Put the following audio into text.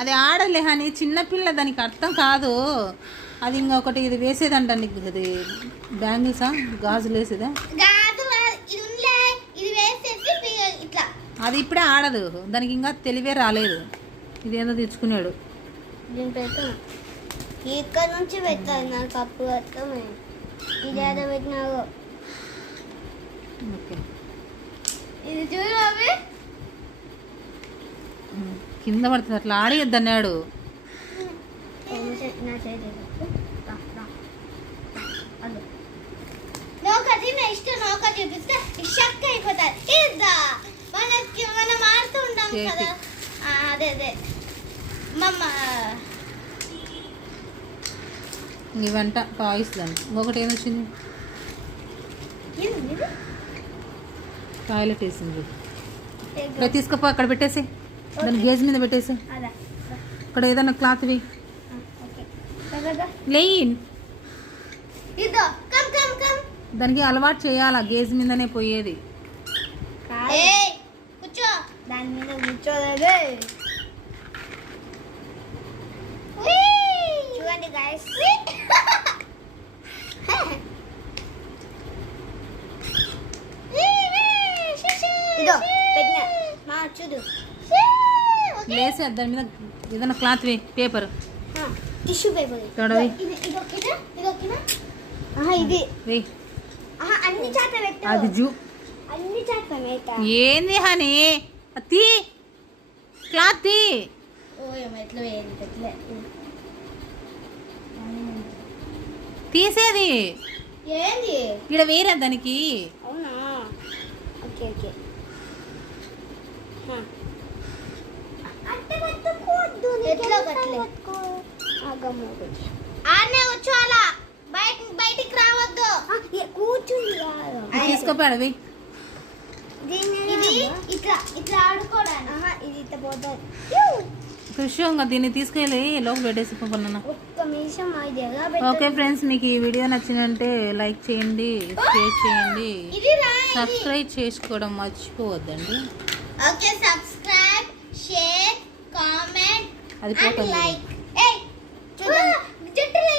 అది ఆడలే అని చిన్నపిల్ల, దానికి అర్థం కాదు. అది ఇంకొకటి ఇది వేసేదంట నీకు, అది బ్యాంగిల్సా గాజులు వేసేదా? అది ఇప్పుడే ఆడదు, దానికి ఇంకా తెలివే రాలేదు. ఇదేదో తెచ్చుకున్నాడు. దీని పెట్టాను ఇక్కడ నుంచి పెట్టాను, నాకు అప్పుడు అర్థమైంది. ఇది ఏదో పెట్టినావు. ఓకే, ఇది చూడవి కింద పడుతుంది, అట్లా ఆడేయద్దు అన్నాడు. నా చేతి నౌకది నెక్స్ట్ నౌక చూపిస్తే షక్ అయిపోతుంది. ఇద్దా మనకి మనం ఆడుతూ ఉంటాం కదా, అదే అదే మమ్మ. ఇవంట టాయ్స్ దాన్ని. ఇంకొకటి ఏమొచ్చింది? టాయిలెట్ వేసింది. ఇక్కడ తీసుకుపో, అక్కడ పెట్టేసి, దాని గేజ్ మీద పెట్టేసి. అక్కడ ఏదైనా క్లాత్ వేయి. లేయిన్ దానికి అలవాటు చేయాలా, గేజ్ మీదనే పోయేది. కూర్చో, దాని మీద కూర్చోలేదే. చూడండి గైస్, ఇదో పెట్టినా మా చూడు. లేసి దాని మీద ఏదైనా క్లాత్ వేయి, పేపర్, టిష్యూ పేపర్. ఇది వేయి. అన్ని చాట పెట్టు, అది జూ అన్ని చాట పెట్టా. ఏంది హనీ, తీ క్లాత్ తీ. ఎట్లా వేయాలి ఎట్లే తీసేది ఏంది ఇక్కడ వేరే దానికి. అవునా, ఓకే ఓకే. ఎట్లా ఆడనే కూర్చోవాలా, బయటికి రావద్దు. కూర్చుంది తీసుకోపాడు వేయి. ఇది ఇట్లా ఇట్లా ఆడుకోవడానికి. ఇది ఇట్లా పోతుంది. కృష్ణంగా దీన్ని తీసుకెళ్ళి లోపల పెట్టేసి పోనా. ఒక్క నిమిషం. ఓకే ఫ్రెండ్స్, మీకు ఈ వీడియో నచ్చినంటే లైక్ చేయండి, షేర్ చేయండి, సబ్స్క్రైబ్ చేసుకోవడం మర్చిపోవద్దండి. ఓకే, సబ్స్క్రైబ్, షేర్, కామెంట్ అది పోతుంది. లైక్. చూడండి జుట్టులో